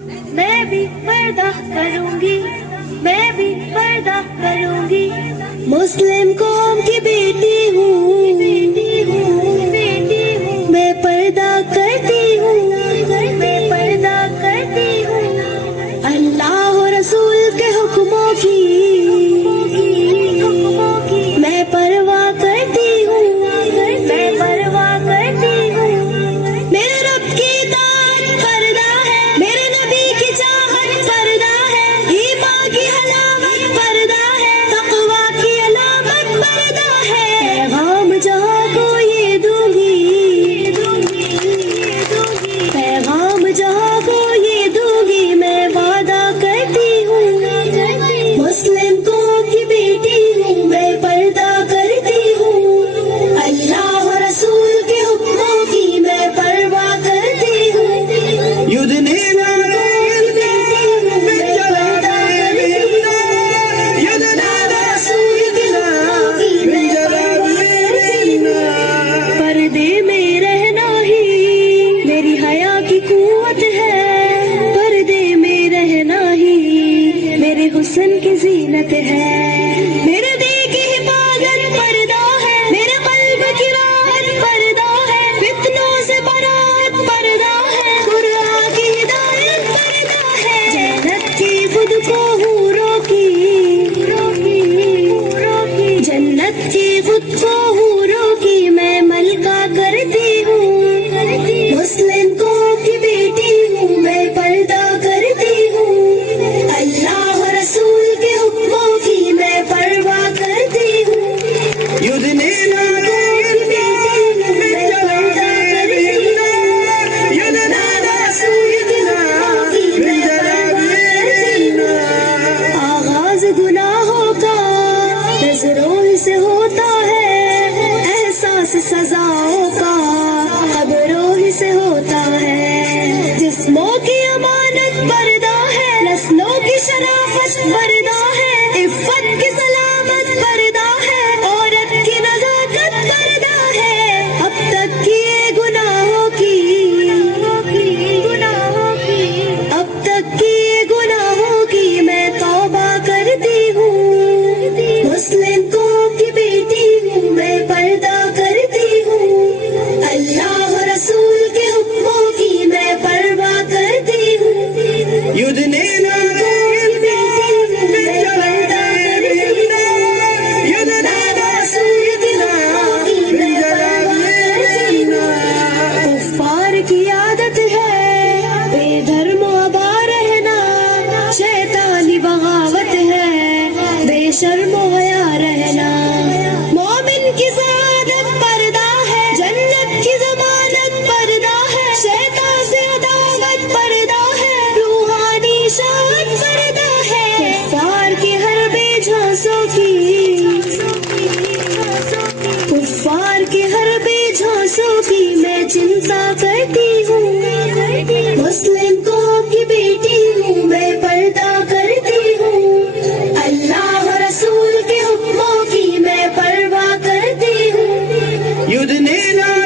میں بھی پردہ کروں گی، میں بھی پردہ کروں گی، مسلم قوم کی بیٹی ہوں، میں پردہ کرتی ہوں، میں پردہ کرتی ہوں، اللہ و رسول کے حکموں کی میں پرواہ کرتی ہوں، میں پرواہ کرتی ہوں، میرے رب کی اطاعت پردہ ہے، میرے نبی کی چاہت پردہ ہے، ایمان کی علامت پردہ ہے، تقویٰ کی علامت پردہ ہے، پیغام جہاں کو یہ دوں گی، پیغام جہاں کو یہ دوں گی، میں وعدہ کرتی ہوں، مسلم قوم کی بیٹی ہوں، میں پردہ کرتی ہوں، اللہ و رسول کے حکموں کی میں پرواہ کرتی ہوں، يدنين پردے میں رہنا ہی میری حیا کی قوت ہے، پردے میں رہنا ہی میرے حسن کی زینت ہے، میرے دل کی حفاظت پردہ ہے، میرے قلب کی راحت پردہ ہے، فتنوں سے برات پردہ ہے، قرآن کی ہدایت پردہ ہے، جنت کی خود کو حوروں کی، جنت کی خود کو حوروں کی میں ملکہ کرتی ہوں، مسلم قوم کی بیٹی ہوں، میں پردہ کرتی ہوں، اللہ و رسول کے حکموں کی میں پرواہ کرتی ہوں، يدنين آغاز گناہوں کا نظروں سے ہوتا ہے، احساس سزاؤں کا قبروں ہی سے ہوتا ہے، جسموں کی امانت پردہ ہے، نسلوں کی شرافت پردہ ہے، عفت کی سلامت پردہ ہے، عورت کی نزاکت پردہ ہے، اب تک کیے گناہوں کی، اب تک کیے گناہوں کی میں توبہ کرتی ہوں، مسلم قوم کی بیٹی ہوں، میں پردہ کرتی ہوں، اللہ و رسول کے حکموں کی میں پرواہ کرتی ہوں، يدنين کفار کی عادت ہے بے دھرم و ابا رہنا، شیطانی بغاوت ہے بے شرم و حیا رہنا، مومن کی سعادت پردہ ہے، جنت کی ضمانت پردہ ہے، شیطان سے عداوت پردہ ہے، روحانی شان پردہ ہے، کفار کی ہر بے جھانسوں کی، کفار کی ہر بے جھانسوں کی میں چنتا کرتی ہوں، مسلم قوم کی بیٹی ہوں، میں پردہ کرتی ہوں، اللہ و رسول کے حکموں کی میں پرواہ کرتی ہوں، يدنين